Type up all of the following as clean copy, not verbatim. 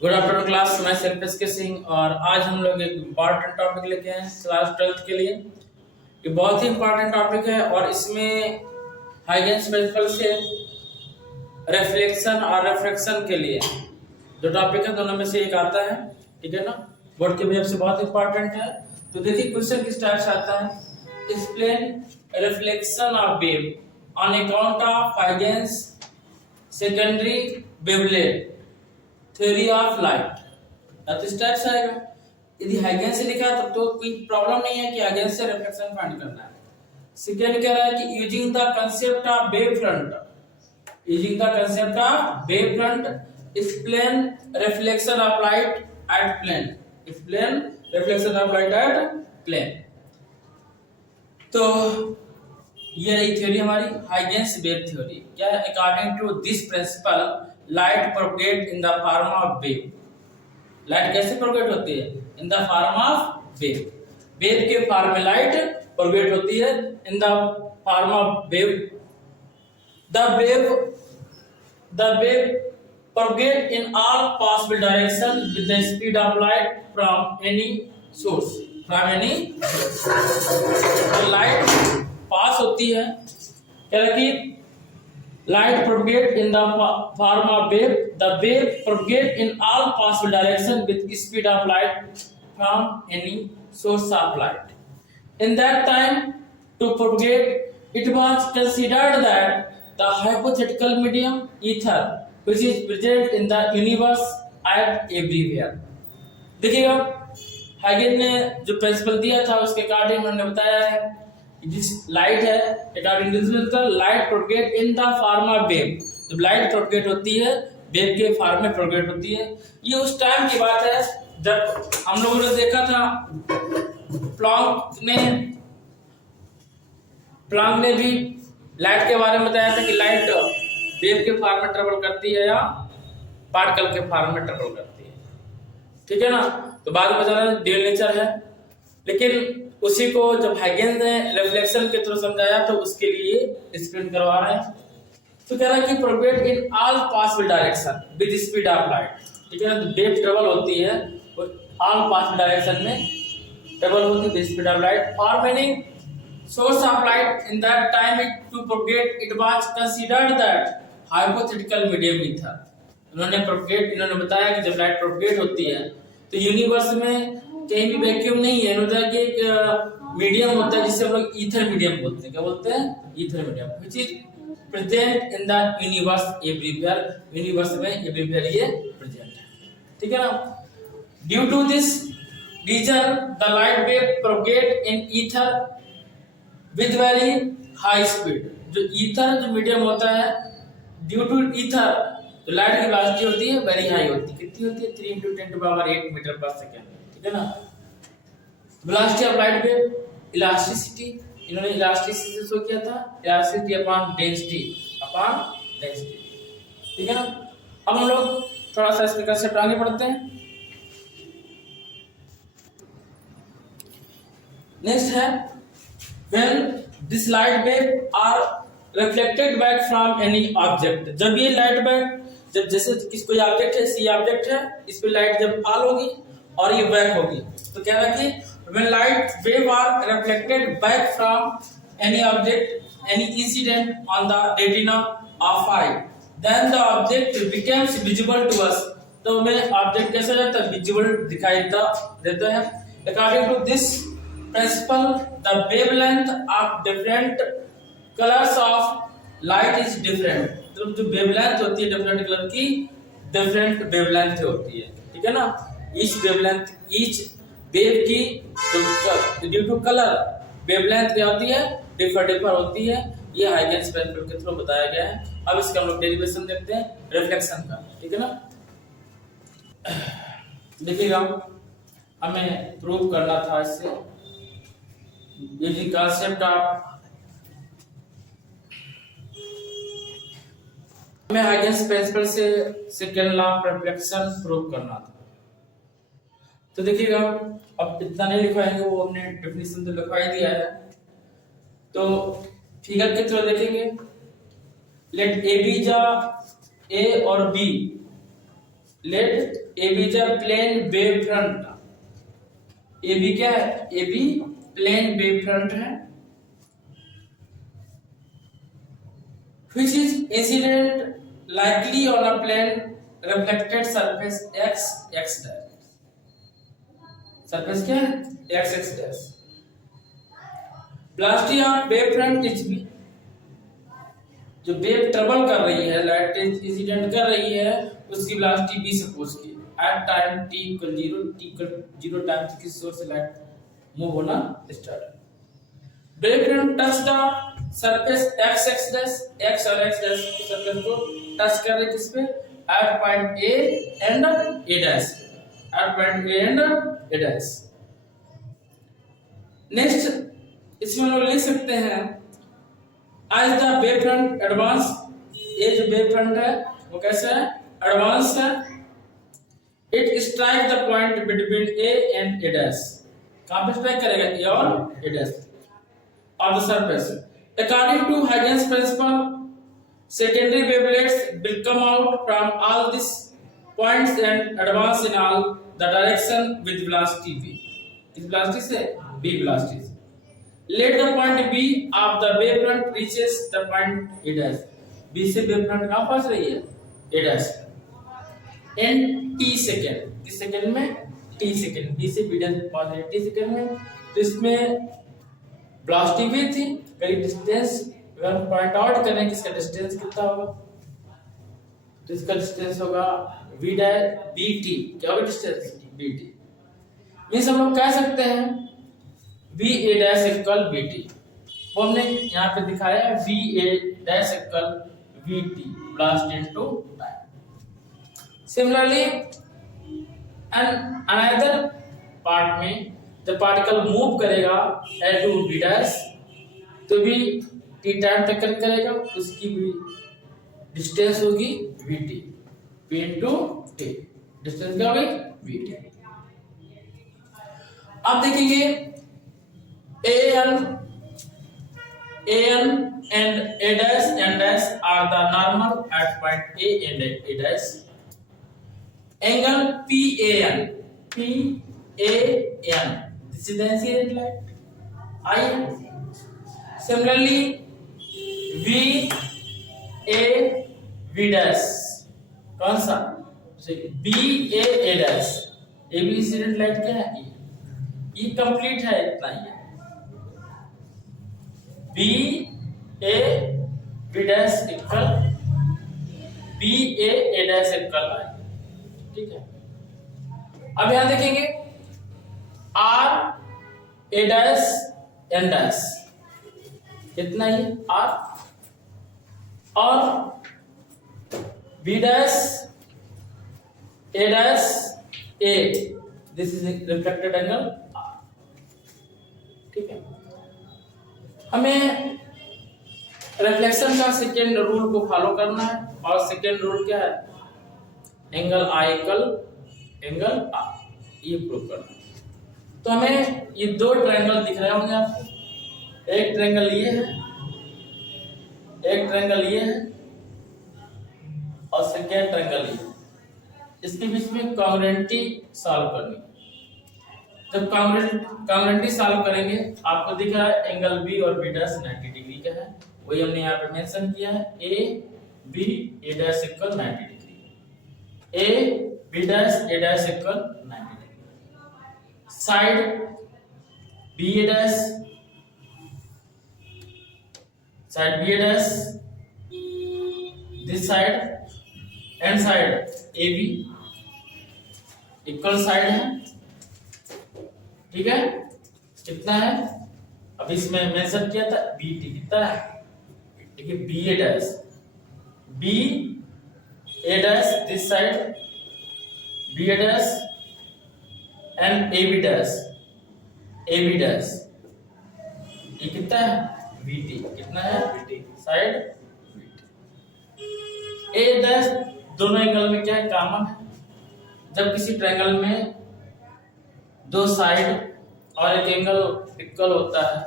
Good afternoon class, मैं self के सिंह और आज हम लोग एक इम्पॉर्टेंट टॉपिक लेके आए हैं क्लास 12th के लिए। ये बहुत ही इम्पॉर्टेंट टॉपिक है और इसमें हाइगेंस प्रिंसिपल से रिफ्लेक्शन और रिफ्रैक्शन के लिए जो टॉपिक है दोनों में से एक आता है, ठीक है ना। बोर्ड के वेब से बहुत इंपॉर्टेंट है। तो देखिए क्वेश्चन किस टाइप से आता है, explain reflection of wave on account of Huygens secondary wavelet theory of light. अब इस टाइप से आएगा। यदि हाइगेंस से लिखा है तब तो कोई प्रॉब्लम नहीं है कि हाइगेंस से रिफ्लेक्शन फाइंड करना है। सेकेंड कह रहा है कि using the concept of wave front, using the concept of wave front explain reflection of light at plane, explain reflection of light at plane. तो ये रही थ्योरी हमारी हाइगेंस वेव थ्योरी। क्या है, according to this principle light propagate in the form of wave. Light कैसे propagate होती है? In the form of wave. Wave के फॉर्म में लाइट प्रोपगेट होती है in the form of wave. The wave propagate in all possible direction with the speed of light from any source, from any. तो light pass होती है, क्या कि light propagate in the form of wave. The wave propagate in all possible direction with speed of light from any source of light. In that time, to propagate, it was considered that the hypothetical medium ether, which is present in the universe at everywhere. देखिएगा हाइगेन ने जो principal दिया था उसके according उन्होंने बताया है जिस लाइट है according to light propagate in the form of wave. जब लाइट प्रोपगेट होती है वेव के फॉर्म में प्रोपगेट होती है। ये उस टाइम की बात है जब हम लोगों ने देखा था प्लैंक ने भी लाइट के बारे में बताया था कि लाइट वेव के फॉर्म में ट्रेवल करती है या पार्टिकल के फॉर्म में ट्रेवल करती है, ठीक है ना। तो बाद में बताना डुअल नेचर है, लेकिन उसी को जब हाइगेंस ने रिफ्लेक्शन के थ्रू समझाया तो उसके लिए एक्सप्लेन करवा रहे हैं। तो कह रहा है कि propagate in all possible direction with speed of light, ठीक है ना। तो वेव ट्रेवल होती है ऑल पॉसिबल डायरेक्शन में ट्रेवल होती है with speed of light for many source of light in that time it to propagate it was considered that hypothetical medium ether. इन्होंने बताया कि जब लाइट प्रोपगेट होती है तो यूनिवर्स में कहीं भी वैक्यूम नहीं है, कि एक मीडियम होता है जिसे हम लोग ईथर मीडियम बोलते हैं। क्या बोलते हैं? Ether medium, which is present in the universe everywhere. Universe में एवरीवेयर ये प्रेजेंट है, ठीक है ना। Due to this reason the light wave propagate in ether with very high speed. जो ईथर जो मीडियम होता है, ड्यू टू ईथर तो लाइट की वेलोसिटी होती है वेरी हाई होती है। कितनी होती है? 3 × 10⁸ मीटर पर सेकंड, ठीक है ना। Velocity of light wave, elasticity, इन्होंने इलास्टिसिटी से शो किया था, इलास्टिसिटी अपॉन डेंसिटी, ठीक है ना। अब हम लोग थोड़ा सा इसके कंसेप्ट आगे बढ़ते हैं। नेक्स्ट है when this light wave are reflected back from any object. जब ये लाइट बैक, जब जैसे कोई ऑब्जेक्ट है, सी ऑब्जेक्ट है, इस पे लाइट जब फॉल होगी और ये बैक होगी तो क्या है कि when light wave are reflected back from any object, any incident on the retina of eye, then the object becomes visible to us। तो हमें ऑब्जेक्ट कैसा जाता है? विजिबल दिखाई देता है। According to this principle, the wavelength of different colors of light is different। तो जो वेवलेंथ होती है डिफरेंट कलर की, डिफरेंट वेवलेंथ होती है, ठीक है ना। ईच वेवलेंथ, ईच वेव की ड्यू टू कलर वेवलेंथ क्या होती है? डिफर होती है। ये हाइगेंस प्रिंसिपल के थ्रू बताया गया है। अब इसका हम लोग डेरिवेशन देखते हैं रिफ्लेक्शन का, ठीक है ना। देखिएगा हमें प्रूव करना था इससे यूजिंग कांसेप्ट ऑफ, हमें हाइगेंस प्रिंसिपल से second law of reflection prove करना था। तो देखिएगा अब इतना नहीं लिखवाएंगे, वो हमने डेफिनेशन तो लिखवा ही दिया है। तो फिगर के थ्रू देखेंगे। लेट ए बी जा ए और B let A B the plane wave front, A B क्या है, A B plane wave front है, which is incident likely on a plane reflected surface x x dash, surface क्या है, x x dash, velocity of wave front is v, जो wave travel कर रही है, light incident कर रही है, उसकी वेलोसिटी v सपोज की at time t equal 0, t equal 0 time से किसी सोर्स से लाइट मूव होना start, wave front touch the surface x x dash, x और x डैश सरफेस को टच कर रही, किस पे, at point a and a dash, at point a and a dash. Next इसमें हम लोग लिख सकते हैं as the wave front advance, ये जो वेव फ्रंट है वो कैसा है, एडवांस है, it strike the point between a and a dash, कहां पे स्ट्राइक करेगा, a और a dash of the surface. According to Huygens principle, secondary wavelets will come out from all these points and advance in all the direction with velocity v. किस velocity से, v velocity से. Let the point b of the wavefront reaches the point a dash. b से wavefront कहाँ पहुँच रही है, a dash. In t second, किस second में, t सेकंड, b से b dash पहुँच रही है t सेकंड में, तो इसमें वेलोसिटी भी थी, करीब डिस्टेंस अगर हम पॉइंट आउट करें कि इसका डिस्टेंस कितना होगा, तो इसका डिस्टेंस होगा v डैश bt, क्या होगा डिस्टेंस bt, मींस हम लोग कह सकते हैं v a dash equal bt, वो हमने यहाँ पे दिखाया है v a dash equal vt velocity into time. Similarly another part में जब पार्टिकल मूव करेगा L टू B डैश, तो भी t टाइम तक करेगा, उसकी भी डिस्टेंस होगी vt, p into t, distance क्या होगी vt। अब देखेंगे an and a dash and dash are the normal at point a and a dash, angle PAN, this is the incident light I. Similarly, V A V dash कौन सा, B A dash, A B incident light क्या है, ये complete है, इतना ही है, B A V dash equal B A dash equal I, ठीक है। अब यहां देखेंगे R A dash N dash कितना ही R, और B dash A dash A, this is reflected angle R, ठीक है। हमें रिफ्लेक्शन का सेकेंड रूल को फॉलो करना है, और सेकेंड रूल क्या है, angle I equal angle R, ये प्रूव करना है। तो हमें ये दो ट्रायंगल दिख रहे होंगे आपको, एक ट्रायंगल ये है, एक ट्रायंगल ये है, और सेकेंड ट्रायंगल ये है। इसके बीच में कॉन्ग्रुएंटी सॉल्व करनी है। जब कॉन्ग्रुएंटी सॉल्व करेंगे, आपको दिख रहा है एंगल बी और बी डैश 90 डिग्री का है, वही हमने यहाँ पे मेंशन किया है, A B A dash equal 90 degree, A B dash A dash equal 90 degree, side B A dash, side B A dash, this side and side A B equal side है, ठीक है। कितना है, अब इसमें मेंशन किया था बी टी, कितना है, देखिए B A dash, B A dash this side, B A dash and A B dash, A B dash, ये कितना है बी टी, कितना है B T side B T. A dash दोनों एंगल में क्या है, कॉमन है। जब किसी ट्रायंगल में दो साइड और एक एंगल इक्वल होता है,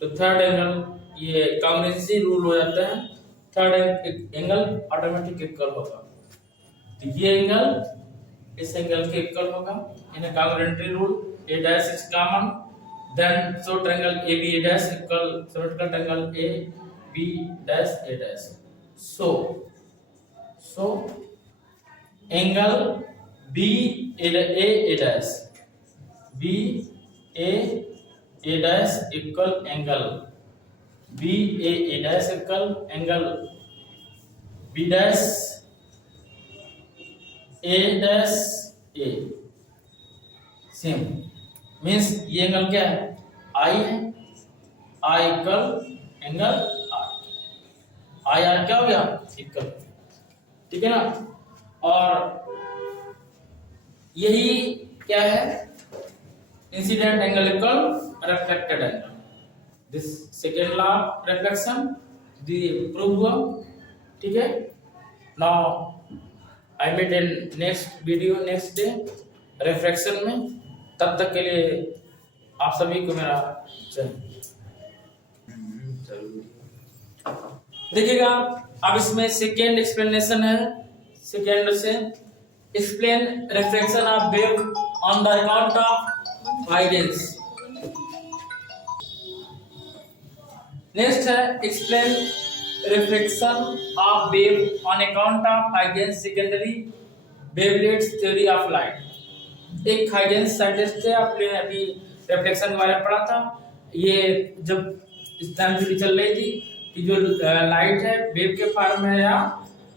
तो थर्ड एंगल, ये कॉन्ग्रुएंसी रूल हो जाता है, थर्ड एंगल ऑटोमेटिक इक्वल होगा। तो ये एंगल इस एंगल के इक्वल होगा इन अ कॉन्ग्रुएंटी rule a dash is common, then so triangle AB dash equal symmetrical triangle AB dash A dash. So angle BA dash BA dash equal angle BA dash equal angle B dash A dash A. Same means ये angle क्या है I है, I equal angle R, I R क्या हो गया equal, ठीक है ना। और यही क्या है incident angle equal reflected angle, this second law of reflection the prove हुआ, ठीक है। Now I met in next video next day reflection में, तब तक के लिए आप सभी को मेरा देखिएगा। अब इसमें सेकेंड एक्सप्लेनेशन है, सेकेंड से explain reflection of wave on the account of Huygens. Next है explain reflection of wave on account of Huygens secondary wavelets theory of light. एक हाइडेंस साइंटिस्ट थे, आपने अभी रिफ्लेक्शन के बारे में पढ़ा था। ये जब इस टाइम थ्योरी चल रही थी कि जो लाइट है वेव के फॉर्म में या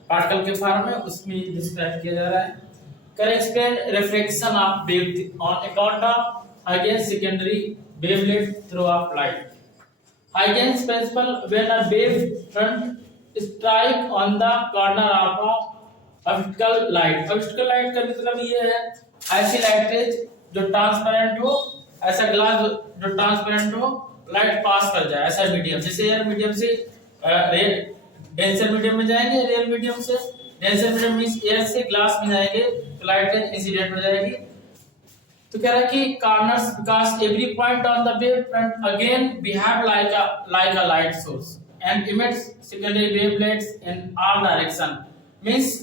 पार्टिकल के फॉर्म में, उसमें डिस्क्राइब किया जा रहा है। Can explain reflection of wave on account of Huygens secondary wavelet through of light. Huygens principle when a wave front strike on the corner of optical light. Optical light का मतलब ये है ऐसी लाइटेज जो ट्रांसपेरेंट हो, ऐसा ग्लास जो transparent हो, लाइट पास कर जाए ऐसा मीडियम, जैसे एयर मीडियम से डेंसर मीडियम में जाएंगे, रियल मीडियम से डेंसर मीडियम मींस एयर से ग्लास में जाएंगे तो लाइट इंसिडेंट हो जाएगी। तो कह रहा है कि corners because every point on the wave front again behave like a light source and emits secondary wavelets in all direction. Means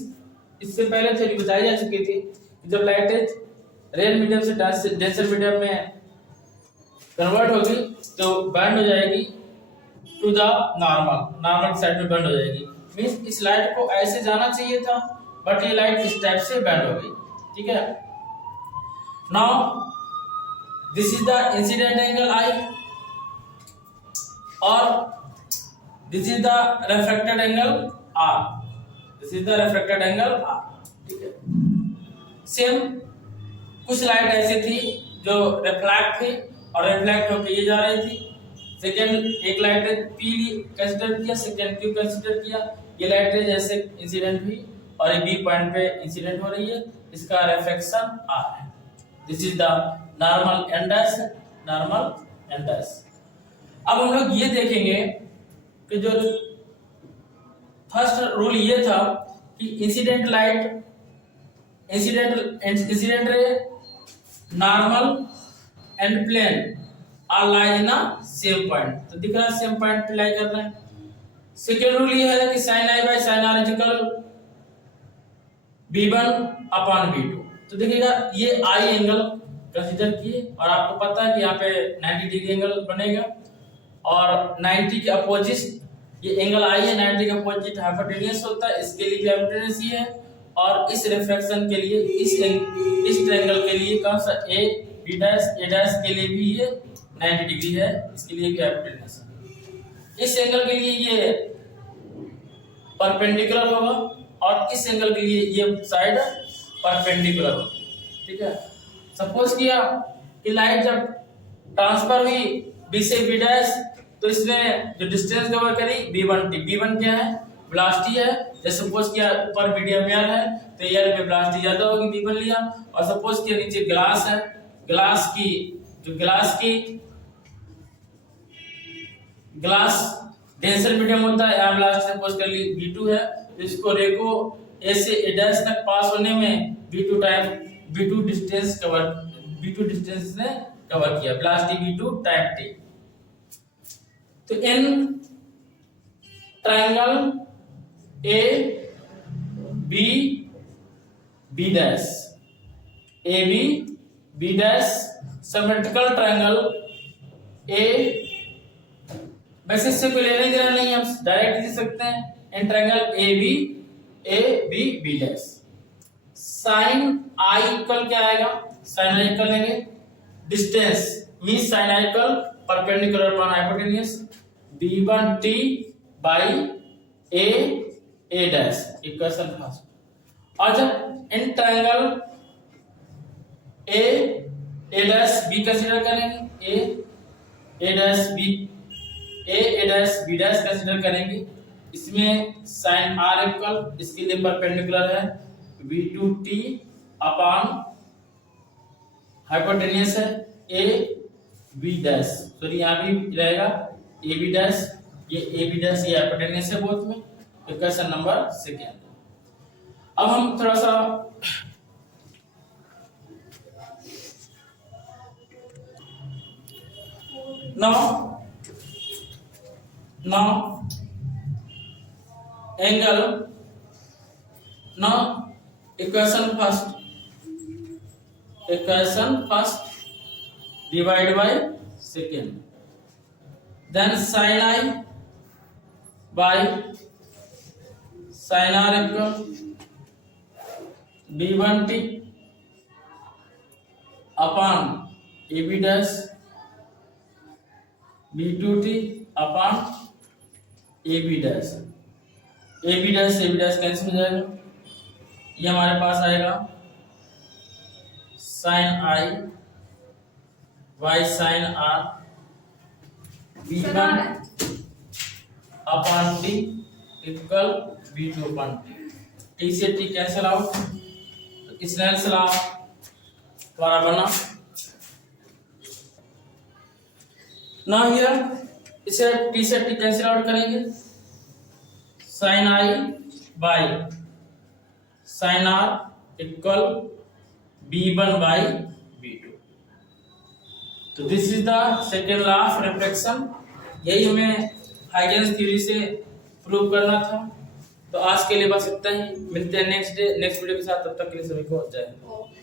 इससे पहले थ्योरी बताई जा चुकी थी, जब लाइट रियल मीडियम से डेंसर मीडियम में कन्वर्ट होगी तो बैंड हो जाएगी टू द नॉर्मल साइड में बैंड हो जाएगी। मींस इस लाइट को ऐसे जाना चाहिए था, बट ये लाइट इस टाइप से बैंड हो गई, ठीक है। Now this is the incident angle I और this is the reflected angle R, this is the reflected angle R, ठीक है। सेम कुछ लाइट ऐसी थी जो रिफ्लेक्ट थी और रिफ्लेक्ट होकर ये जा रही थी। सेकेंड एक लाइट पी कंसीडर किया, सेकेंड क्यू कंसीडर किया, ये लाइट जैसे इंसिडेंट हुई और ये बी पॉइंट पे इंसिडेंट हो रही है, इसका रिफ्लेक्शन आर है। This is the normal and dash, normal and dash. अब हम लोग ये देखेंगे कि जो फर्स्ट रूल ये था कि incident light incident ray normal and plane are lie in same point, तो दिख रहा है सेम पॉइंट पे लाई कर रहे हैं। सेकेंड रूल ये है कि sin i by sin r is equal v1 upon v2। तो देखिएगा ये i एंगल कंसीडर किए और आपको पता है कि यहाँ पे 90 डिग्री एंगल बनेगा और 90 के अपोजिट ये एंगल i है, 90 के अपोजिट हाइपोटेन्यूज होता है, इसके लिए भी हाइपोटेन्यूज ही है। और इस रिफ्लेक्शन के लिए इस ट्रायंगल के लिए कौन सा a डैश के लिए भी ये 90 डिग्री है, इसके लिए भी हाइपोटेन्यूज है। इस एंगल के लिए ये परपेंडिकुलर होगा और इस एंगल के लिए ये साइड परपेंडिकुलर होगा, ठीक है। सपोज किया कि लाइट जब ट्रांसफर हुई b से b डैश, तो इसने जो डिस्टेंस कवर करी v1 t, v1 क्या है वेलोसिटी है। जैसे सपोज किया ऊपर मीडियम एयर है तो एयर में वेलोसिटी ज्यादा होगी, v1 लिया। और सपोज किया नीचे ग्लास है, ग्लास डेंसर मीडियम होता है, यहाँ वेलोसिटी सपोज कर ली v2 है, तो इसको रे को a से a डैश तक पास होने में v2 डिस्टेंस ने कवर किया, वेलोसिटी v2 टाइम t। तो in triangle A B B dash, A B B dash symmetrical triangle A, वैसे इससे कोई लेना देना नहीं, हम डायरेक्ट लिख सकते हैं in triangle A B B dash. Sine i equal क्या आएगा, साइन आई इक्वल लेंगे distance mean sine i equal perpendicular upon hypotenuse b1t by A dash equation first. और जब in triangle A dash B consider करेंगे, A dash B dash consider करेंगे, इसमें sign r equal इसके लिए perpendicular है v2t upon hypotenuse है A B dash, sorry यहाँ भी रहेगा ए बी डैश, ये ए बी डैश ये हाइपोटेन्यूज है बोथ में, इक्वेशन नंबर सेकेंड। अब हम थोड़ा सा now angle, now equation first divide by second, then sin I by sin R equal b1t upon ab dash b2t upon A B dash cancel हो जाएगा, ये हमारे पास आएगा sine i by sine r b1 upon t equal b2 upon t से t cancel out, तो Snell's law हमारा बना। ना हियर इसे टी से टी कैंसिल आउट करेंगे, sine i by sine r equal b1 by b2। तो this is the second law of reflection, यही हमें हाइजेंस थ्योरी से प्रूव करना था। तो आज के लिए बस इतना ही, मिलते हैं नेक्स्ट वीडियो के साथ, तब तक के लिए सभी को जय हिंद।